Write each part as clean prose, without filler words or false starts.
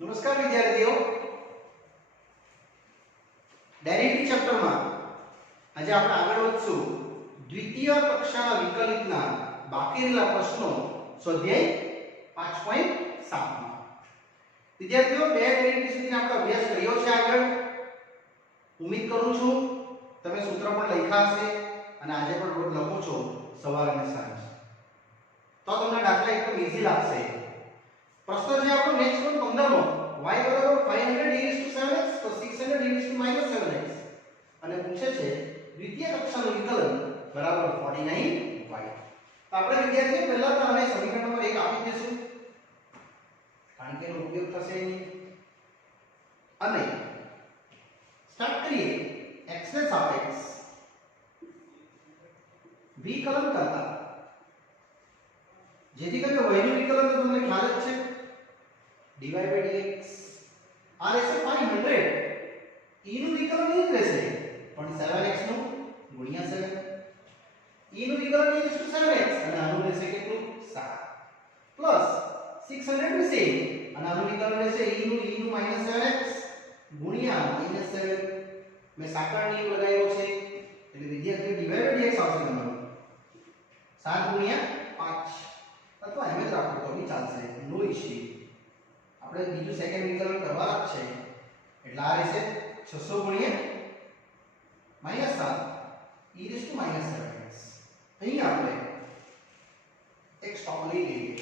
નમસ્કાર વિદ્યાર્થીઓ, ડેરિવેટિવ ચેપ્ટરમાં આજે આપણે આગળ વધશું. દ્વિતીય કક્ષાના વિકલિતના બાકી રહેલા પ્રશ્નો સ્વાધ્યાય 5.7 માં. વિદ્યાર્થીઓ, બે ડેરિવેટિવ સુધીનો આપણે અભ્યાસ કર્યો છે. આગળ ઉમ્મીદ કરું છું તમે સૂત્ર પણ લખ્યા હશે અને આજે પણ રોજ લખો છો સવાર અને સાંજ, તો તમને દાખલા એકદમ ઈઝી લાગશે. પ્રશ્ન છે આપણો નેક્સ્ટ વન 15મો, y બરાબર 500 e⁻7x + 600 e⁻7x અને પૂછે છે દ્વિતીય કક્ષાનું વિકલન બરાબર 49y. તો આપણે વિદ્યાર્થીઓ પહેલા તો આને સમીકરણ નંબર 1 આપી દઈશું કારણ કે એનો ઉપયોગ થશે નહીં અને સ્ટાર્ટ કરીએ. x ને સાપેક્ષ વિકલન કરતા, જેથી કરીને y નું વિકલન તો તમને ખ્યાલ જ છે, dy/dx આ રહેશે 500. e નું વિકલન એ જ રહેશે પણ 7x નું ગુણ્યા 7, e નું વિકલન e⁻7x અને આનું રહેશે કેટલું 7 પ્લસ 600 નું સેમ અને આનું વિકલન રહેશે e નું -7x ગુણ્યા -7. મેં સાકળ નિયમ લગાવ્યો છે એટલે વિદ્યાર્થીઓ dy/dx આવશે તમારું 7 ગુણ્યા 5 અથવા એમ જ રાખો તો બી ચાલશે, નો ઇશ્યુ. આપણે બીજું સેકન્ડ વિકલન કરવાના જ છે એટલે આ રહેશે 600 ગુણ્યા -7 e⁻7x. અહીં આપણે એક સ્ટોપ લઈ લઈએ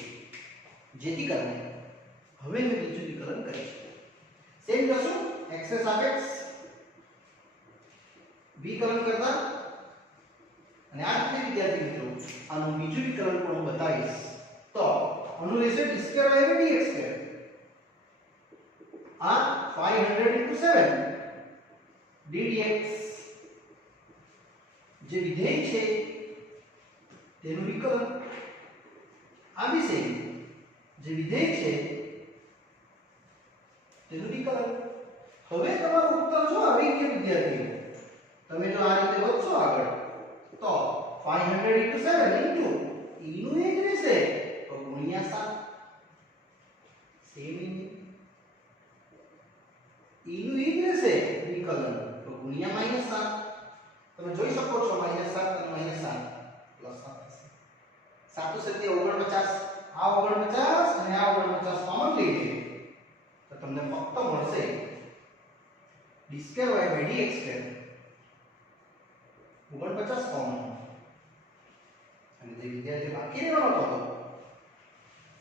જેથી કરીને હવે મેં બીજું વિકલન કરી શકું. સેમ કરશું, x ને સાપેક્ષ વિકલન કરતા અને આ રીતે વિદ્યાર્થી મિત્રો આનું બીજું વિકલન પણ હું બતાવીશ. તો આનું રહેશે d²y/dx². આ 500 * 7 ddx જે વિધેય છે તેનું વિકલન, આ વિશે જે વિધેય છે તેનું વિકલન. હવે તમારું ઉત્તર જો આવી ગયું વિદ્યાર્થીઓ, તમે જો આ રીતે વધશો આગળ તો 500 * 7 ઇન્ટુ e નું એ જ રહેશે તો ગુણ્યા 7 સેમ e નું એ જ રહેશે વિકલન તો ગુણ્યા -7. તમે જોઈ શકો છો -7 અને -7 પ્લસ 7 થશે. 7 * 7 = 49, આ 49 અને આ 49 કોમન લઈ લે તો તમને ફક્ત મળશે d²y/dx². 49 કોમન અને જે વિદ્યાર્થી બાકી રહેવાનો હતો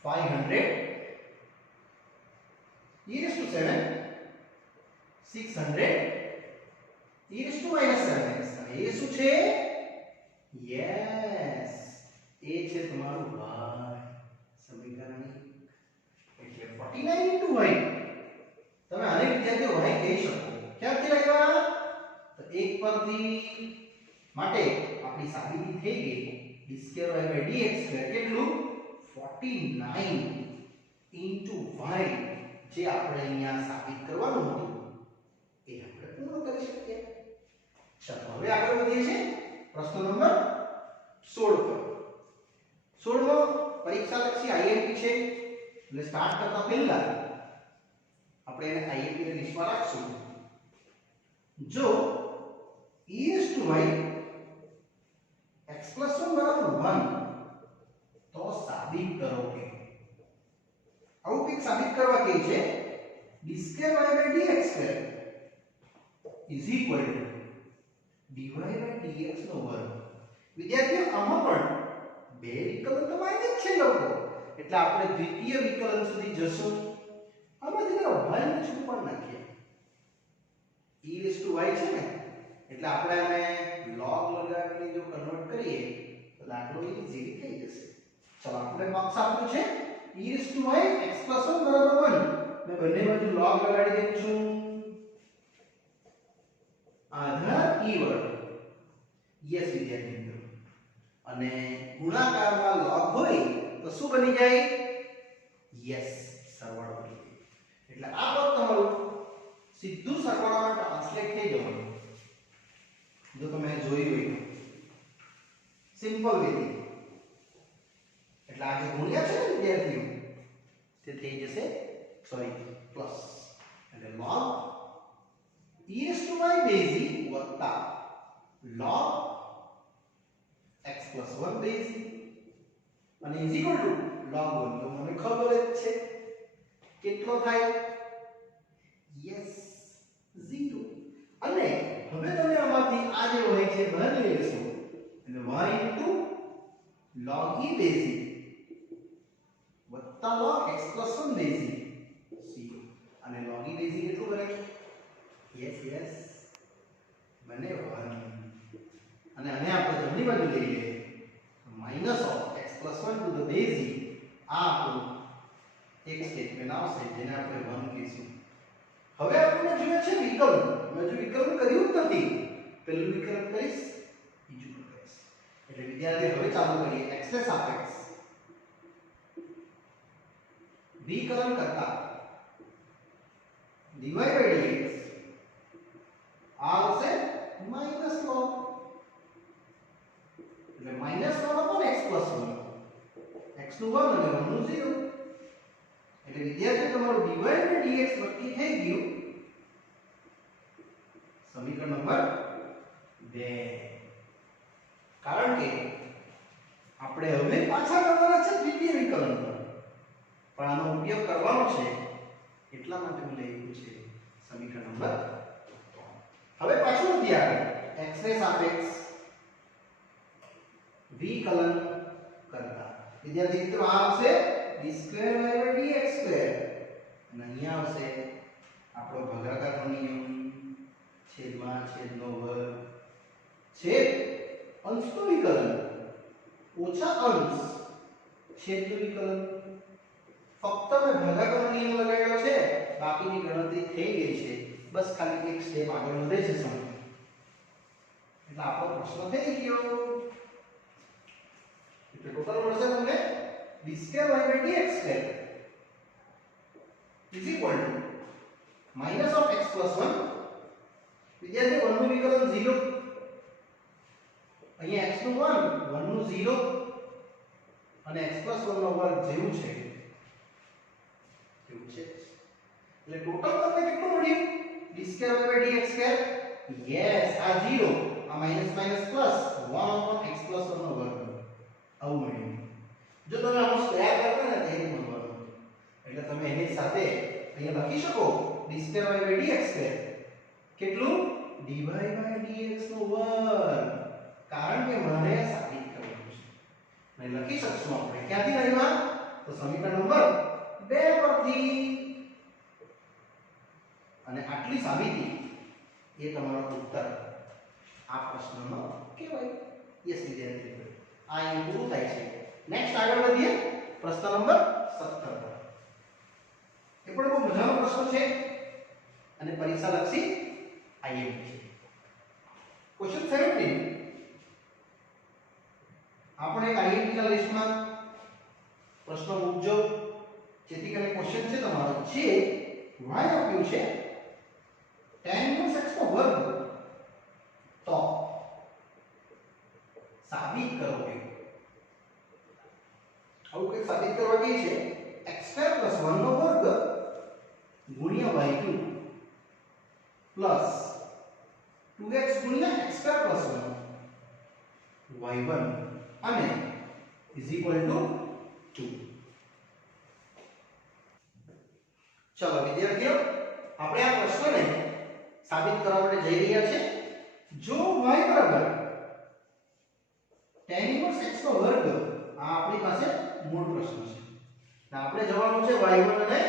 500 e⁻7 600 e⁻7x અને એ શું છે? યસ, એ છે તમારું y સમીકરણ એટલે 49 * y. તમે આને વિદ્યાર્થીઓ y કહી શકો. ક્યાંથી લાવ્યા? તો એક પરથી માટે આપણી સાબિતી થઈ ગઈ d²y/dx² કેટલું 49 * y જે આપણે અહીંયા સાબિત કરવાનું હતું એ આપણે પૂર્ણ કરી શકીએ. ચાલો હવે આગળ વધીએ છીએ પ્રશ્ન નંબર 16 પર. 16મો પરીક્ષાલક્ષી આઈએમપી છે એટલે સ્ટાર્ટ કરતા પહેલા આપણે એને આઈએમપી ની લિસ્ટમાં રાખશું. જો e⁻y x+1 = 1 તો સાબિત કરો કે આવું કંઈક સાબિત કરવા કે છે d²y/dx² dy/dx². વિદ્યાર્થીઓ આમાં પણ બે વિકલન તો માન્ય જ છે લોકો, એટલે આપણે દ્વિતીય વિકલન સુધી જશું. આમાંથી તો y ને છૂપણ નાખીએ. e⁻y છે ને એટલે આપણે આને log લગાવીને જો કન્વર્ટ કરીએ તો દાખલો ઈઝી થઈ જશે. ચલો આપણે બોક્સ આપ્યું છે e⁻y x+1 = 1. મેં બંને બાજુ log લગાડી દઉં છું. આધાર e વર્ગ. યસ વિદ્યાર્થી મિત્રો, અને ગુણાકારમાં log હોય તો શું બની જાય? યસ, સરવાળો બની જાય. એટલે આ પદ તમારું સીધું સરવાળામાં ટ્રાન્સલેટ થઈ જવાનું. જો તમે જોયું હોય સિમ્પલ વેથી એટલે આ જે ગુણ્યા છે ને વિદ્યાર્થીઓ તે થઈ જશે સોરી પ્લસ એટલે log e raised to y base e વત્તા log x plus 1 base e અને is equal to log 1 તો મને ખબર જ છે કેટલો થાય યસ 0 અને હવે તમે આમાંથી આ જે હોય છે બહાર લઈ લેશો એટલે y into log e base e વત્તા log x plus 1 base e 0 અને log e base e કેટલું બને યસ બને 1 અને આને આપણે જમણી બાજુ લઈએ minus of x plus 1 to the base e આ આપણું એક સ્ટેટમેન્ટ આવશે જેને આપણે 1 કહીશું હવે આપણે જોઈએ છે વિકલ્પ મેં જો વિકલ્પ કર્યું જ નથી પહેલું વિકલ્પ કરીશ બીજું કરીશ એટલે વિદ્યાર્થી હવે ચાલુ કરીએ x ને સાપેક્ષ વિકલન કરતા dy by dx આ આવશે minus log એટલે minus 1 upon x plus 1 x નું 1 અને 1 નું 0 એટલે વિદ્યાર્થી તમારું dy અને dx નક્કી થઈ ગયું સમીકરણ નંબર 2 કારણ કે આપણે હવે પાછા કરવાના છે દ્વિતીય વિકલન પર પણ આનો ઉપયોગ કરવાનો છે એટલા માટે હું લખ્યું છે સમીકરણ નંબર 3 હવે પાછું નથી આગળ x ને સાપેક્ષ વિકલન કરતા વિદ્યાર્થી મિત્રો આ આવશે d2y/dx2 અને અહીંયા આવશે આપણો ભાગાકારનો નિયમ છેદમાં છેદનો વર્ગ છેદ અંશનું વિકલન ઓછા અંશ છેદનું વિકલન ફક્ત મેં ભાગાકારનો નિયમ લગાવ્યો છે બાકીની ગણતરી થઈ ગઈ છે બસ ખાલી એક સ્ટેપ આગળ વધે છે સમય એટલે આપણો પ્રશ્ન થઈ ગયો એટલે ટોટલ મળશે તમને d2y/dx2 is equal to minus of x plus 1 વિદ્યાર્થી 1 નું વિકલન 0 અહીંયા x નું 1 1 નું 0 અને x plus 1 નો વર્ગ જેવું છે એટલે ટોટલ તમને કેટલું મળ્યું d2y/dx2 યસ આ 0 આ minus minus plus 1 upon x plus 1 નો વર્ગ આવું મળ્યું જો તમે આનો સ્ક્વેર કરતા ને તો એ મળવાનું એટલે તમે એની સાથે અહીંયા લખી શકો d2y/dx2 કેટલું dy/dx નો વર્ગ કારણ કે મને સાબિત કરવાનું છે ને લખી શકશું આપણે ક્યાંથી આવ્યા તો સમીકરણ નંબર 2 પરથી અને આટલી સાબિતી એ તમારો ઉત્તર આ પ્રશ્નનો કહેવાય યસ વિદ્યાર્થી આ અહીં પૂરું થાય છે નેક્સ્ટ આગળ વધીએ પ્રશ્ન નંબર 17 પર એ પણ બહુ મજાનો પ્રશ્ન છે અને પરીક્ષા લક્ષી આઈએમ છે ક્વેશ્ચન 17 આપણે એક આઈએમપી ના લિસ્ટમાં પ્રશ્ન મૂકજો જેથી કરીને ક્વેશ્ચન છે તમારો જે y આપ્યું છે tan inverse x નો વર્ગ તો સાબિત કરો કે આવું કંઈક સાબિત કરવા કે છે x2 + 1 નો વર્ગ ગુણ્યા y2 પ્લસ 2x ગુણ્યા x2 + 1 y1 અને ઇઝ ઇક્વલ ટુ 2 ચલો વિદ્યાર્થીઓ આપણે આ પ્રશ્નને સાબિત કરવા માટે જઈ રહ્યા છે જો y બરાબર tan inverse x નો વર્ગ આ આપણી પાસે મૂળ પ્રશ્ન છે ને આપણે જવાનું છે y1 અને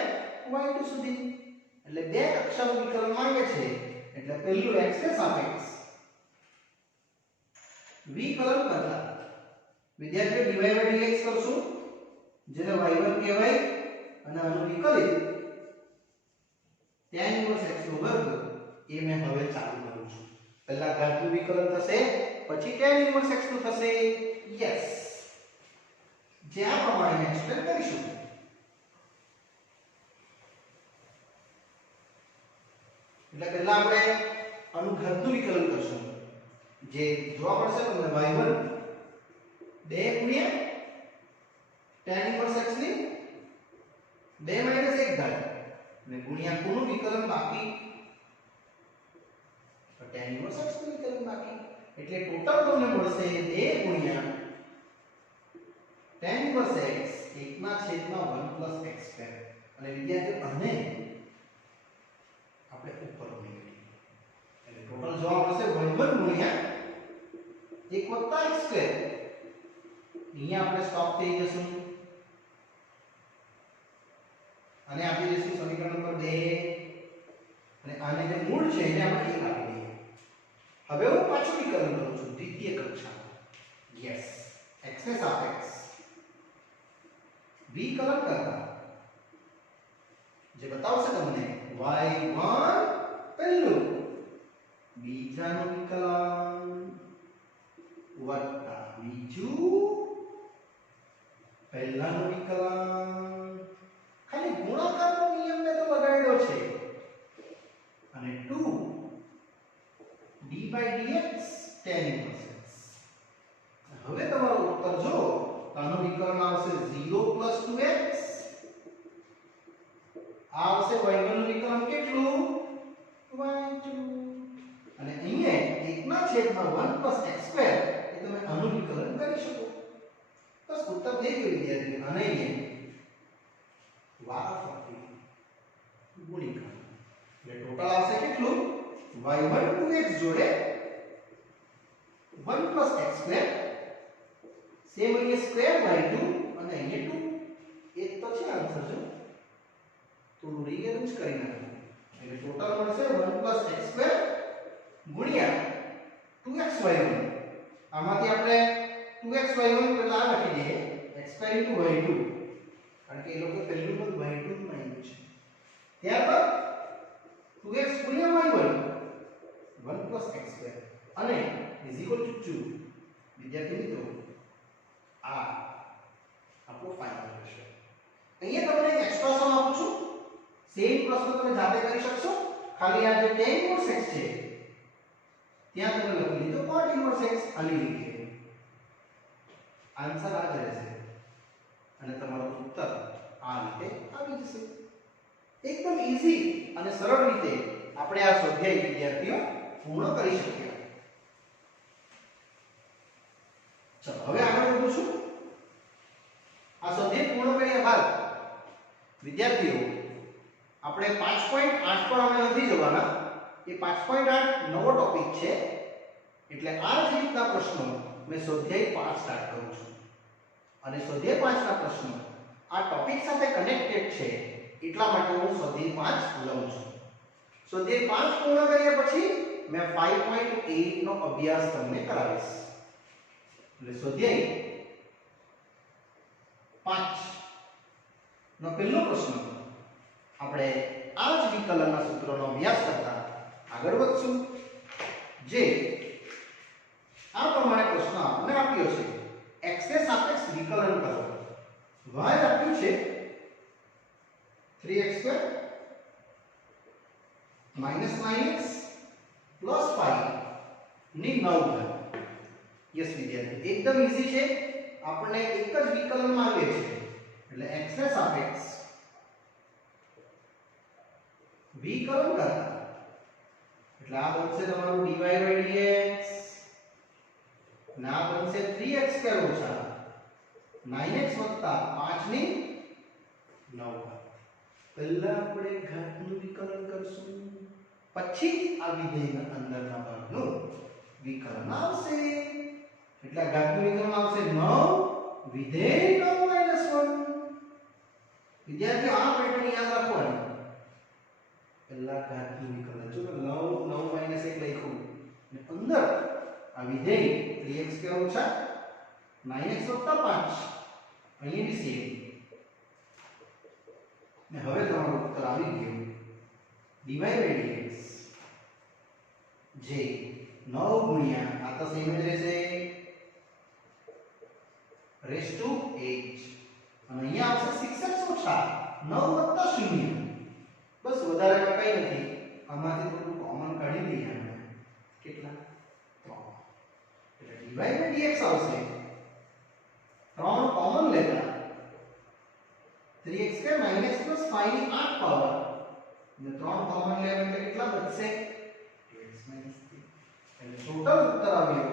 y2 સુધી એટલે બે અક્ષર વિકલન માંગે છે એટલે પહેલું x ને સાપેક્ષ વિકલન કરતા વિદ્યાર્થીઓ dy/dx કરશું જેને y1 કહેવાય અને આનું વિકલિત tan inverse x નો વર્ગ એ મેં હવે ચાલુ કરું છું પહેલા ઘાતનું વિકલન થશે પછી tan inverse x નું થશે યસ જે આ પ્રમાણે એક્સપ્લેન કરીશું એટલે પહેલા આપણે આનું ઘાતનું વિકલન કરશું જે જોવા મળશે તમને y1 2 ગુણ્યા tan inverse x ની 2 - 1 ઘાત અને ગુણ્યા કોનું વિકલન બાકી? તો tan ઇન્વર્સ x નું વિકલન બાકી, એટલે ટોટલ તમને મળશે 2 ગુણ્યા tan inverse x 1/1 x square. અને વિદ્યાર્થીઓ આને આપણે ઉપર ઉમેરીએ એટલે ટોટલ જવાબ મળશે 1 ગુણ્યા 1 x સ્ક્વેર. અહીંયા આપણે સ્ટોપ થઈ જશું અને આપી દઈશું સમીકરણ નંબર 2 અને આને જે મૂળ છે એને આપણે 1 આપી દઈએ. હવે હું પાછું વિકલન કરું છું દ્વિતીય કક્ષામાં. યસ, x ને સાપેક્ષ વિકલન કરતા જે બતાવશે તમને y1 પહેલું બીજાનું વિકલન વત્તા બીજું પહેલાનું વિકલન. ખાલી ગુણાકારનો નિયમ મેં તો લગાડ્યો છે અને 2 d/dx tan inverse x. હવે તમારો ઉત્તર જો આનું વિકલન આવશે 0 + 2x. આ આવશે y1 નું વિકલન કેટલું? y2. અને અહીંયા 1/1 + x² એ તમે આનું વિકલન કરી શકો. બસ ઉત્તર થઈ ગયો વિદ્યાર્થી. અને અહીંયા વારાફરતી ગુણીકાર એટલે ટોટલ આવશે કેટલું? y1 2x જોડે 1 + x² સેમ અહીંયા સ્ક્વેર y2 અને અહીંયા 2. એક તો છે આન્સર જો થોડું રીઅરેન્જ કરી નાખો એટલે ટોટલ મળશે 1 + x² ગુણ્યા 2xy1. આમાંથી આપણે 2xy1 પેલા આ લખી દઈએ x² * y2 કારણ કે એ લોકો પહેલું પદ y2 માં આવ્યું છે. ત્યારબાદ 2x ગુણ્યા y1 1 + x² અને = 2. વિદ્યાર્થી મિત્રો આ આપણો ફાઇનલ રહેશે. અહીંયા તમને એક એક્સ્ટ્રા સમ આપું છું. સેમ પ્રશ્ન તમે જાતે કરી શકશો. ખાલી આ જે tan ઇન્વર્સ x છે ત્યાં તમે લખી લીધો cot ઇન્વર્સ x આની રીતે. આન્સર આ જ રહેશે અને તમારો ઉત્તર આ રીતે આવી જશે. એકદમ ઈઝી અને સરળ રીતે આપણે આ સ્વાધ્યાય વિદ્યાર્થીઓ પૂર્ણ કરી શકીએ. ચલો હવે આગળ વધું છું. આ સ્વાધ્યાય પૂર્ણ કર્યા બાદ વિદ્યાર્થીઓ આપણે 5.8 પર અમે નથી જવાના. એ 5.8 નવો ટોપિક છે એટલે આ જ રીતના પ્રશ્નો મેં સ્વાધ્યાય 5 સ્ટાર્ટ કરું છું અને સ્વાધ્યાય 5 ના પ્રશ્નો આ ટોપિક સાથે કનેક્ટેડ છે એટલા માટે હું સ્વાધ્યાય 5 લઉં છું. સ્વાધ્યાય 5 પૂર્ણ કર્યા પછી મેં 5.8 નો અભ્યાસ તમને કરાવીશ. એટલે સ્વાધ્યાય 5 નો પહેલો પ્રશ્ન આપણે આ જ વિકલનના સૂત્રનો અભ્યાસ કરતા આગળ વધશું. જે આ પ્રમાણે પ્રશ્ન આપણે આપ્યો છે x ને સાપેક્ષ વિકલન કરો. y આપ્યું છે 3x² - 9x + 5 ની 9 ઘાત. યસ વિદ્યાર્થી એકદમ ઈઝી છે. આપણને એક જ વિકલન માંગે છે એટલે x ને સાપેક્ષ વિકલન કરતા એટલે આ બનશે તમારું dy/dx અને આ બનશે 3x² - 9x + 5 ની 9 ઘાત. પહેલા આપણે ઘાતનું વિકલન કરશું પછી આ વિધેયના અંદરના ભાગનું વિકલન આવશે. એટલે આ ઘાતનું વિકલન આવશે 9 વિધેય 9 - 1. વિદ્યાર્થીઓ આ પેટર્ન યાદ રાખવાની. પહેલા ઘાતનું વિકલન જો 9 9 - 1 લખ્યું અને અંદર આ વિધેય 3x² - 9x + 5 અહીં બી સેમ. ને હવે તમારો ઉત્તર આવી ગયો dy/dx જે 9 ગુણ્યા આ તો સેમ જ રહેશે raised to 8 અને અહીંયા આવશે 6x - 9 + 0. બસ વધારે કઈ નથી. આમાંથી થોડું કોમન કાઢી દઈએ આપણે. કેટલા? 3. એટલે dy/dx આવશે 3 કોમન લેતા 3x² - x + 5 ની 8 પાવર અને 3 કોમન લેવ એટલે કેટલા બચશે 2x - 3 એટલે ટોટલ ઉત્તર આવ્યો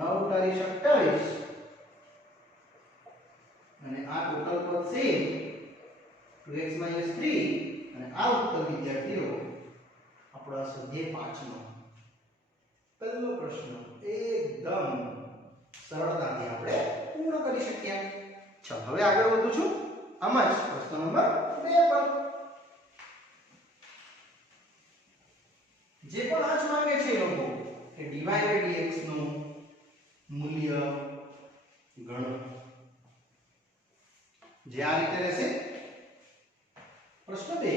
9 તારી 27 અને આ ટોટલ પદ છે 2x - 3 અને આ ઉત્તર વિદ્યાર્થીઓ આપણા સ્વાધ્યાય 5 નો પહેલો પ્રશ્ન એકદમ સરળતાથી આપણે પૂર્ણ કરી શક્યા. ચાલો હવે આગળ વધું છું. આમાં જ પ્રશ્ન નંબર 2 પર જે પણ આજ માંગે છે એ લોકો કે dy/dx નું મૂલ્ય ગણો. જે આ રીતે રહેશે. પ્રશ્ન 2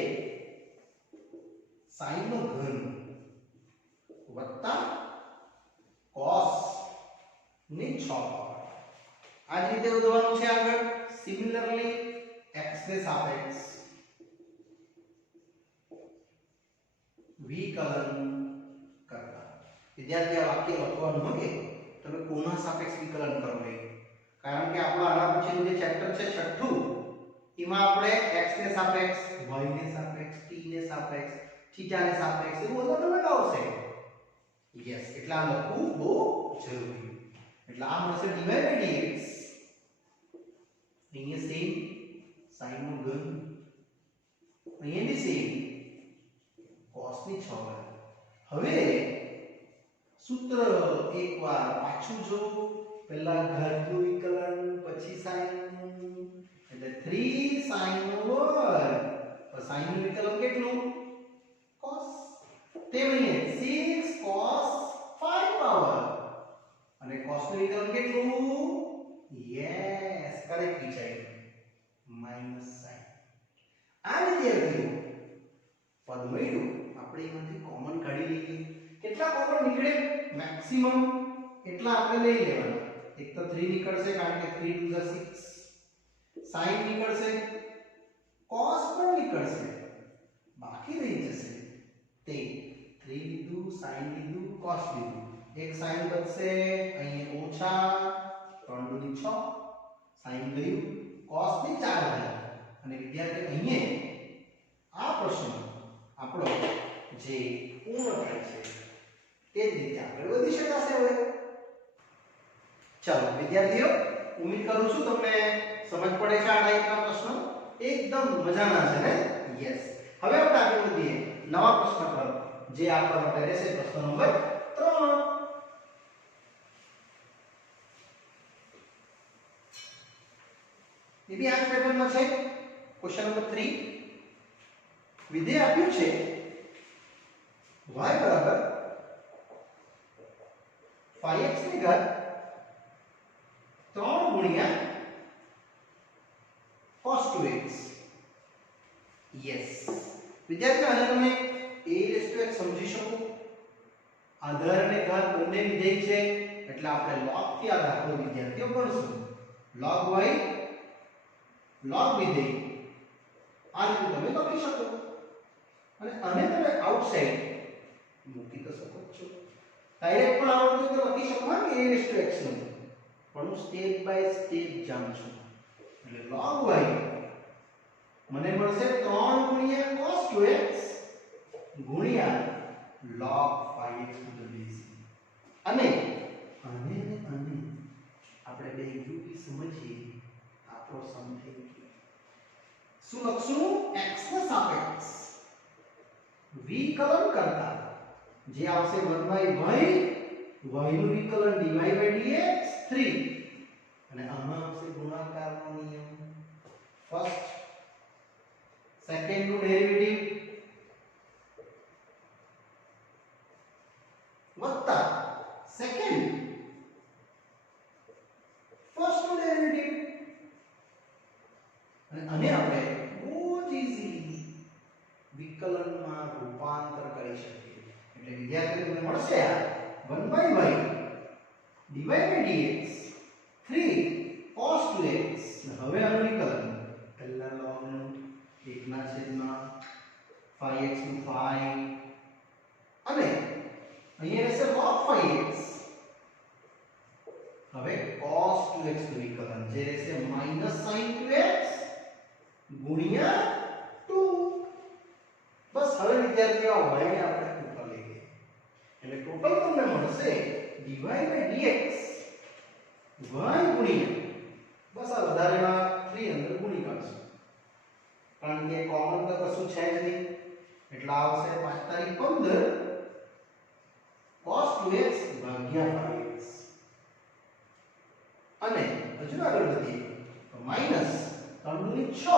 sin નો ઘન વત્તા cos ની 6 પાવર. આ જ રીતે વધવાનું છે આગળ. સિમિલરલી x ને સાપેક્ષ વિકલન કરતા. વિદ્યાર્થી આ વાક્ય લખવાનું હોય તમે કોના સાપેક્ષ વિકલન કરો એ. કારણ કે આપણો આના પછીનું જે ચેપ્ટર છે છઠ્ઠું એમાં આપણે x ને સાપેક્ષ y ને સાપેક્ષ t ને સાપેક્ષ થીટા ને સાપેક્ષ એવું બધું અલગ આવશે. યસ એટલે આ લખવું બહુ જરૂરી. એટલે આ મળશે dy/dx. અહીંયા સેમ sin નો ઘન, અહીંયા બી સેમ cos ની 6 ઘન. હવે સૂત્ર એકવાર પાછું જો. પહેલા ઘાતનું વિકલન પછી sin એટલે 3 sin નો વર્ગ. તો sin નું વિકલન કેટલું cos. તે વહીએ 6 cos 5 પાવર અને cos નું વિકલન કેટલું યસ કરેક્ટ વિચાર્યું માઈનસ sin. આ વિદ્યાર્થીઓ પદ મળ્યું આપણે એમાંથી કોમન કાઢી લઈએ. કેટલા કોમન નીકળે મેક્સિમમ એટલા આપણે લઈ લેવાના. એક તો 3 નીકળશે કારણ કે 3 2 6. sin નીકળશે, cos પણ નીકળશે, બાકી રહી જશે તે 3 લીધું, sin લીધું, cos લીધું. એક sin બચશે અહીંયા ઓછા 3 2 6 sin ગયું, cos ની 4 ગયા. અને વિદ્યાર્થી અહીંયા આ પ્રશ્ન આપણો જે પૂર્ણ થાય છે તે જ રીતે આગળ વધી શકાશે. હવે ચાલો વિદ્યાર્થીઓ ઉમ્મીદ કરું છું તમને સમજ પડે છે આ ટાઈપના પ્રશ્નો. એકદમ મજાના છે ને. યસ હવે આપણે આગળ વધીએ નવા પ્રશ્ન પર જે આપણા માટે રહેશે પ્રશ્ન નંબર 3. એ બી આ પેટર્નમાં છે. ક્વેશ્ચન નંબર 3 વિધેય આપ્યું છે y બરાબર 5x ની ઘાત 3 ગુણ્યા cos 2x. યસ વિદ્યાર્થીઓ આને તમે a સમજી શકો. આધાર અને ઘાત બંને વિધેય છે એટલે આપણે log થી આ દાખલો વિદ્યાર્થીઓ ગણશું. log y log વિધેય આ રીતે તમે લખી શકો. અને આને તમે આઉટસાઇડ મૂકી તો શકો છો. ડાયરેક્ટ પણ આવડતું તો લખી શકો ને a નું. પણ હું સ્ટેપ બાય સ્ટેપ જાણું છું. એટલે log y મને મળશે 3 ગુણ્યા cos 2x ગુણ્યા log 5x to the base. અને આને આપણે બે યુપી સમજીએ આપણો સમ થઈ ગયો. શું લખશું x ના સાપેક્ષ વિકલન કરતા જે આવશે 1/y y નું વિકલન dy/dx 3 અને આમાં આવશે ગુણાકારનો નિયમ. ફર્સ્ટ સેકન્ડ નું ડેરિવેટિવ વત્તા સેકન્ડ ફર્સ્ટ નું ડેરિવેટિવ. અને આને આપણે બહુ જ ઈઝીલી વિકલનમાં રૂપાંતર કરી શકીએ. એટલે વિદ્યાર્થીઓને મળશે આ 1/y dy/dx 3 cos 2x. હવે આનું વિકલન પહેલા log નું 1/5x નું 5 અને અહીંયા રહેશે log 5x. હવે cos 2x નું વિકલન જે રહેશે -sin 2x ગુણ્યા 2. બસ હવે વિદ્યાર્થીઓ આ y ને આપણે ઉપર લઈ ગઈએ એટલે ટોટલ તમને મળશે dy dx y ગુણ્યા બસ આ વધારેમાં 3 અંદર ગુણી કાઢશું કારણ કે કોમન તો કશું છે જ નહીં એટલે આવશે 5 તારીખ 15 cos 2x ભાગ્યા 5x અને હજુ આગળ વધીએ તો માઈનસ 3 દુની 6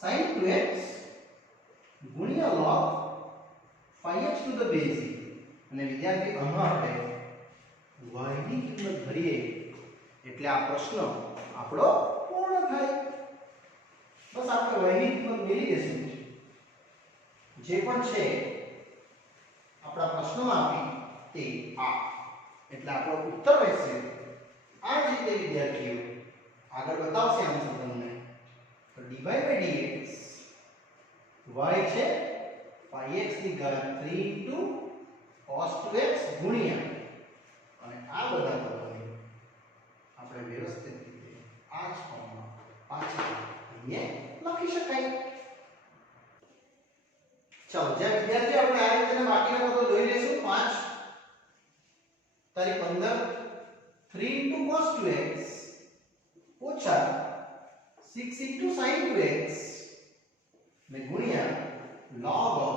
sin 2x ગુણ્યા log 5x to the base e અને વિદ્યાર્થી આમાં આપણે y ની કિંમત ભરીએ એટલે આ પ્રશ્ન આપણો પૂર્ણ થાય બસ આપણે y ની કિંમત મેળવી દઈશું જે પણ છે આપણા પ્રશ્નમાં આપી તે આ એટલે આપણો ઉત્તર રહેશે આ જ રીતે વિદ્યાર્થીઓ આગળ બતાવશે આન્સર તમને તો dy dx y છે 5x ની ઘાત 3 into cos 2x ગુણ્યા અને આ બધા પદોને આપણે વ્યવસ્થિત રીતે આ જ ફોર્મમાં પાછા અહીંયા લખી શકાય ચાલો જે વિદ્યાર્થીઓ આપણે આ રીતે બાકીના પદો જોઈ લઈશું 5 તારીખ 15 3 into cos 2x ઓછા 6 into sin 2x ને ગુણ્યા log of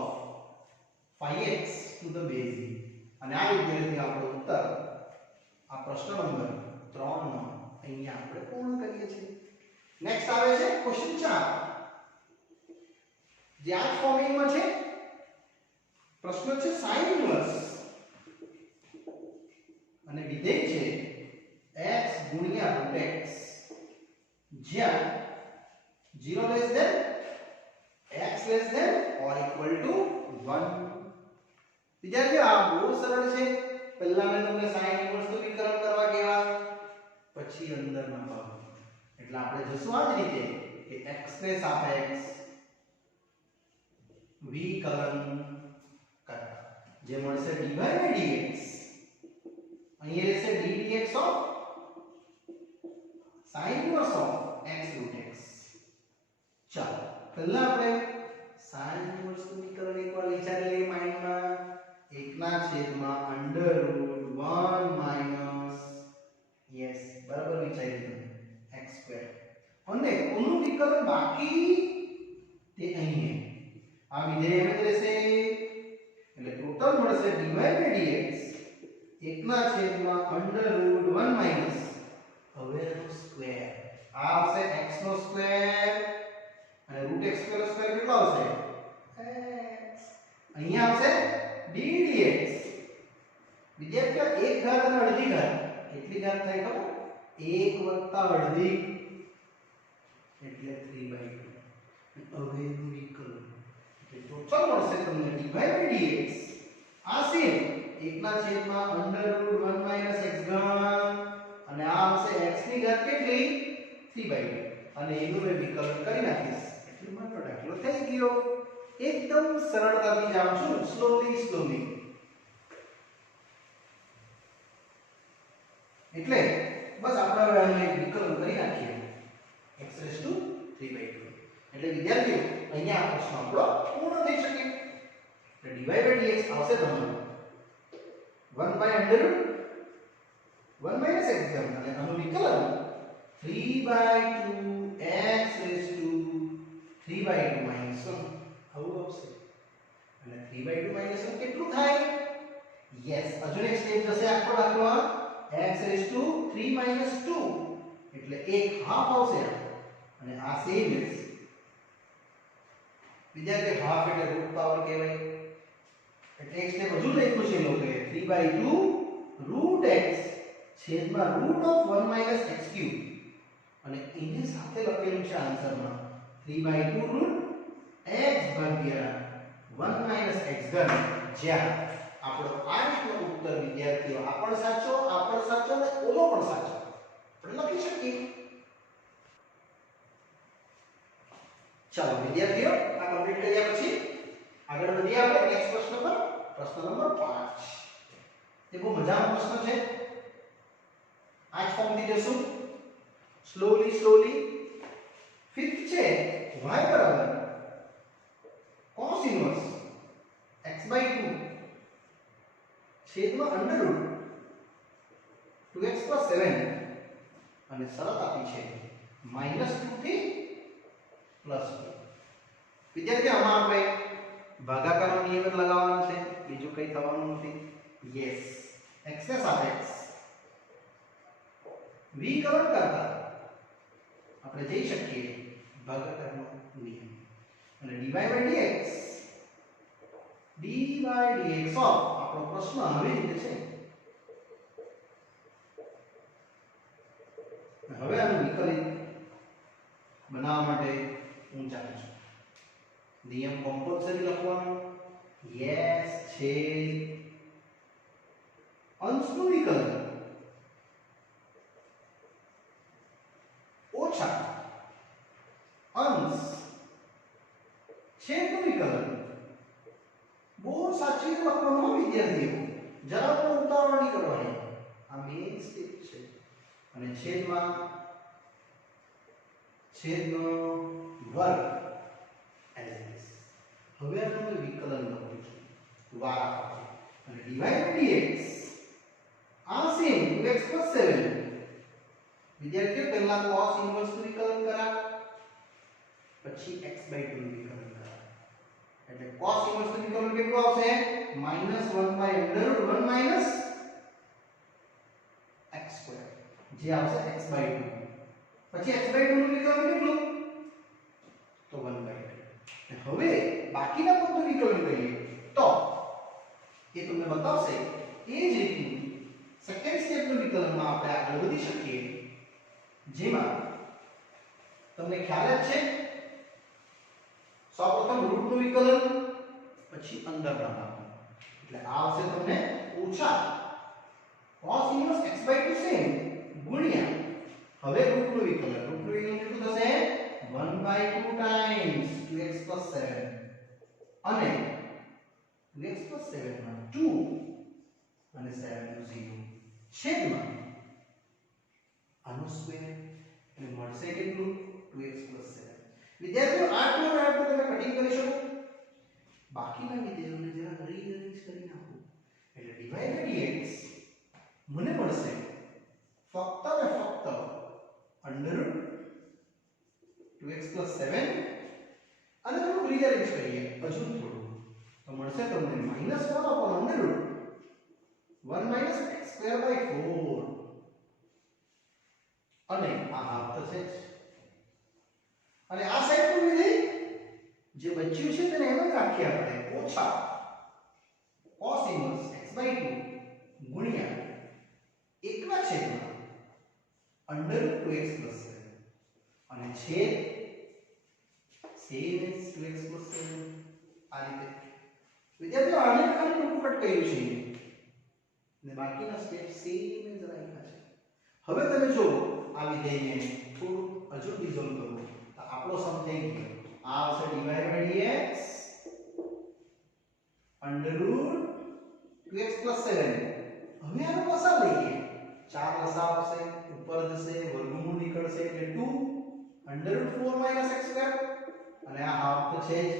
5x to the base e અને આ વિદ્યાર્થી આપણો ઉત્તર આ પ્રશ્ન નંબર 3 નો અહીંયા આપણે પૂર્ણ કરીએ છીએ નેક્સ્ટ આવે છે ક્વેશ્ચન 4 જે આ ફોર્મેટમાં છે પ્રશ્ન છે sin ઇન્વર્સ અને વિધેય છે x ગુણ્યા √ x જ્યાં 0 less than x less than or equal to 1 વિદ્યાર્થીઓ આ બહુ સરળ છે પહેલા મેં તમને sin ઇન્વર્સ નું વિકલન કરવા કહેવા પછી અંદરના ભાગ એટલે આપણે જોશું આ જ રીતે કે x ને સાપેક્ષ વિકલન કરતા જે મળશે dy dx અહીં રહેશે d dx of sin inverse of x root x ચાલો પહેલા આપણે sin inverse નું વિકલન એકવાર વિચારી લઈએ માઈન્ડમાં 1/√1 માઈનસ યસ બરાબર વિચારી લીધું x સ્ક્વેર અને કોનું વિકલન બાકી તે અહીં આ વિધેય એમ જ રહેશે એટલે ટોટલ મળશે dy dx 1/√1 માઈનસ હવે નો સ્ક્વેર આ આવશે x નો સ્ક્વેર અને √x સ્ક્વેર સ્ક્વેર કેટલો આવશે x અહીંયા આવશે d dx વિદ્યાર્થીઓ એક ઘાત અને અડધી ઘાત કેટલી ઘાત થાય ખબર 1 + અડધી એટલે 3/2 હવે નું વિકલન એટલે ટોટલ મળશે તમને dy dx આ સેમ 1/√1 માઈનસ x ઘન અને આ આવશે x ની ઘાત કેટલી 3/2 અને એનું મેં વિકલન કરી નાખીશ એટલે મારો દાખલો થઈ ગયો એકદમ સરળતાથી જાઉં છું સ્લોલી એટલે બસ આપણે હવે આને વિકલન કરી નાખીએ x * 3/2 એટલે વિદ્યાર્થીઓ અહીંયા આ પ્રશ્ન આપણો પૂર્ણ થઈ શકે એટલે dy dx આવશે તમારું 1/√1 માઈનસ x ઘન અને આનું વિકલન 3/2 x * 3/2 માઈનસ 1 આવું આવશે અને 3/2 માઈનસ 1 કેટલું થાય યસ હજુ એક સ્ટેપ જશે આખો દાખલામાં x * 3 માઈનસ 2 એટલે 1 હાફ આવશે અને આ સેમ રહેશે વિદ્યાર્થી હાફ એટલે રૂટ પાવર કહેવાય એટલે એક સ્ટેપ હજુ લખ્યું છે લોકોએ 3/2 √x છેદમાં √1 - x³ અને એની સાથે લખેલું છે આન્સરમાં 3/2 √x ભાગ્યા 1 - x ઘન જ્યાં આપણો આ રીતનો ઉત્તર વિદ્યાર્થીઓ આ પણ સાચો અને ઓલો પણ સાચો આપણે લખી શકીએ ચાલો વિદ્યાર્થીઓ આ કમ્પ્લીટ કર્યા પછી આગળ વધીએ આપણે નેક્સ્ટ પ્રશ્ન પર પ્રશ્ન નંબર 5 તે બહુ મજાનો પ્રશ્ન છે આ જ ફોર્મથી જશું સ્લોલી ફિફ્થ છે y બરાબર cos ઇન્વર્સ છેદમાં અંડર રૂટ 2x + 7 અને શરત આપી છે -2 થી +2. વિદ્યાર્થીઓ આમાં આપણે ભાગાકારનો નિયમ જ લગાવવાનો છે, બીજું કંઈ થવાનું નથી. યસ, x ને સાપેક્ષ વિકલન કરતા આપણે જઈ શકીએ ભાગાકારનો નિયમ અને dy/dx ઓફ આપણો પ્રશ્ન આવી રીતે છે. હવે આનું વિકલિત બનાવવા માટે હું ચાલું છું. નિયમ કમ્પલસરી લખવાનો. યસ, છે અંશનું વિકલન ઓછા અંશ છેદનું વિકલન. બહુ સાચી રીતે લખવાનું વિદ્યાર્થીઓ, જરા પણ ઉતાવળ નહીં કરવાની. આ મેઇન સ્ટેપ છે. અને છેદમાં છેદનો વર્ગ એઝ ઇટ ઇઝ. હવે આનું વિકલન લખું છું વારાફરતી. અને dy/dx આ સેમ 2x + 7. વિદ્યાર્થીઓ પહેલા cos ઇન્વર્સ નું વિકલન કરા, પછી x/2 નું વિકલન કરા. એટલે cos ઇન્વર્સ નું વિકલન કેટલું આવશે? -1/√1 - x², જે આવશે x/2. પછી x/2 નું વિકલન કેટલું? તો 1/2. હવે બાકીના પદનું વિકલન કરીએ તો એ તમને બતાવશે. એ જ રીતનું સેકન્ડ સ્ટેપનું વિકલનમાં આપણે આગળ વધી શકીએ, જેમાં તમને ખ્યાલ જ છે સૌપ્રથમ રૂટનું વિકલન, પછી અંદરના ભાગનું. એટલે આ આવશે તમને ઓછા cos ઇન્વર્સ x/2 સેમ ગુણ્યા હવે રૂટનું વિકલન. રૂટનું વિકલન કેટલું થશે? 1/2 ટાઈમ્સ 2x + 7 અને 2x + 7 માં 2 અને 7 નું 0 છેદમાં આનો સ્ક્વેર. એટલે મળશે કેટલું? 2x + 7. વિદ્યાર્થીઓ આ 2 અને આ 2 તમે કટિંગ કરી શકો. બાકીના વિધેયોને જરા રીઅરેન્જ કરી નાખો. એટલે dy/dx મને મળશે ફક્ત ને ફક્ત √2x + 7 અને થોડું રીઅરેન્જ કરીએ હજુ થોડું તો મળશે તમને -1/√1 - x²/4 અને આ હાફ થશે જ. અને આ સાઈડનું વિધેય જે બચ્યું છે તેને એમ જ રાખીએ આપણે ઓછા cos ઇન્વર્સ x/2 ગુણ્યા 1/√2x + 7 અને છેદ સેમ એઝ 2x + 7. આ રીતે વિદ્યાર્થીઓ આને ખાલી ટૂંકું કટ કર્યું છે ને બાકીના સ્ટેપ સેમ જ રાખ્યા છે. હવે તમે જો આ વિધેયને થોડું હજુ ડિઝોલ્વ કરો તો આપણો સમ થઈ ગયો. આ આવશે dy/dx √2x + 7. હવે આનો લસા લઈએ. 4 લસા આવશે, ઉપર જશે, વર્ગમૂળ નીકળશે એટલે 2 √4 - x². અને આ હાફ તો છે જ,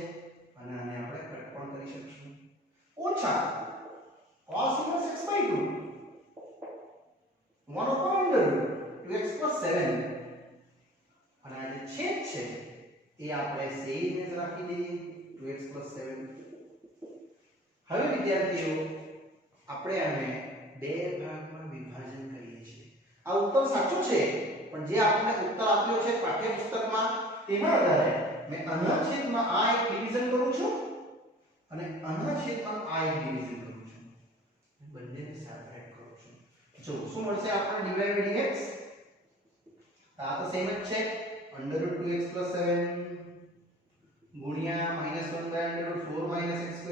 અને આને આપણે કટ પણ કરી શકીશું. ઓછા cos ઇન્વર્સ x/2 1/√2x + 7 અને આ જે છેદ છે એ આપણે સેમ જ રાખી દઈએ 2x + 7. હવે વિદ્યાર્થીઓ આપણે આને બે ભાગમાં વિભાજન કરીએ છીએ. આ ઉત્તર સાચો છે, પણ જે આપણે ઉત્તર આપ્યો છે પાઠ્યપુસ્તકમાં તેના આધારે મેં આના છેદમાં આ એક ડિવિઝન કરું છું અને આના છેદમાં આ એક ડિવિઝન કરું છું. બંનેને સેપરેટ કરું છું. જો શું મળશે આપણને dy/dx? આ તો સેમ જ છે √2x + 7 ગુણ્યા -1/√4 - x².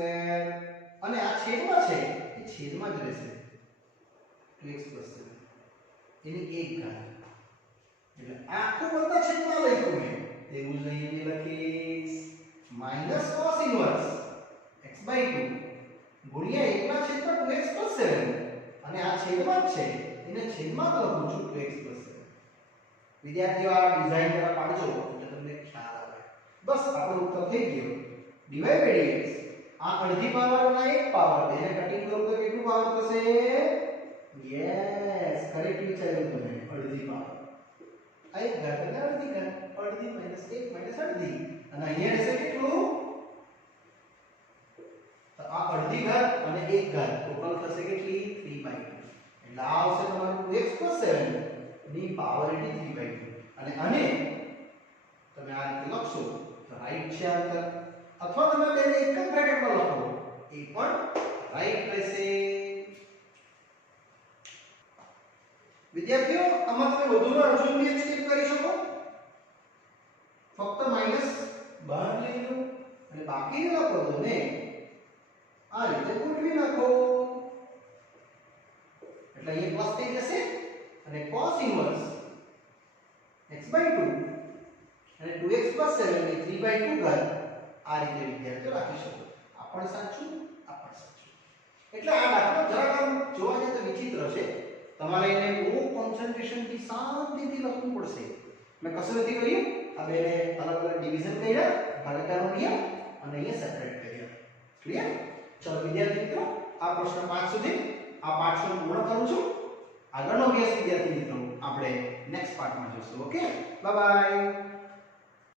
અને આ છેદમાં છે એ છેદમાં જ રહેશે 2x + 7 એની એક ઘાત. એટલે આખું બધા છેદમાં લખ્યું મેં તેવું જ અહીં લખીશ -cos ઇન્વર્સ x/2 ગુણ્યા 1/2x + 7 અને આ છેદમાં જ છે એને છેદમાં જ લખું છું 2x + 7. વિદ્યાર્થીઓ આ ડિઝાઇન જરા પાડજો એટલે તમને ખ્યાલ આવે. બસ આપણો ઉત્તર થઈ ગયો dy/dx આ અડધી પાવર અને એક પાવર બેને કટિંગ કરું તો કેટલું પાવર થશે? યસ, કરેક્ટ વિચાર્યું તમે, અડધી પાવર. આ એક ઘાત એટલે અડધી ઘાત, અડધી માઈનસ 1 માઈનસ અડધી, અને અહીંયા રહેશે કેટલું? તો આ અડધી ઘાત અને એક ઘાત ટોટલ થશે કેટલી? 3/2. એટલે આ આવશે તમારું 2x 7 ની પાવર એટલે 3/2. અને આને તમે આ રીતે લખશો તો રાઈટ છે આન્સર, અથવા તમે બેને એક જ બ્રેકેટમાં લખો એ પણ રાઈટ રહેશે. વિદ્યાર્થીઓ, આમાં તમે વધુનો હજુ બી એક સ્ટેપ કરી શકો. ફક્ત માઈનસ બહાર લઈ લો અને બાકીના પદોને આ રીતે ગોઠવી નાખો. એટલે અહીંયા પ્લસ થઈ જશે અને cos ઇન્વર્સ x/2 અને 2x + 7 ને 3/2 ઘાત આ રીતે વિદ્યાર્થીઓ રાખી શકો. આ પણ સાચું, આ પણ સાચું. એટલે આ દાખલો જરાક આમ જોવા જઈએ તો વિચિત્ર છે. તમારે એને બહુ કોન્સન્ટ્રેશન થી શાંતિથી લખવું પડશે. મેં કશું નથી કર્યું, આ બેને અલગ અલગ ડિવિઝન કર્યા, ભાગાકારનો નિયમ અને અહીંયા સેપરેટ કર્યા. ક્લિયર? ચલો વિદ્યાર્થી મિત્રો, આ પ્રશ્ન 5 સુધી આ પાઠ પૂર્ણ કરું છું. આગળનો અભ્યાસ વિદ્યાર્થી મિત્રો આપણે નેક્સ્ટ પાર્ટમાં જોઈશું. Okay, bye bye.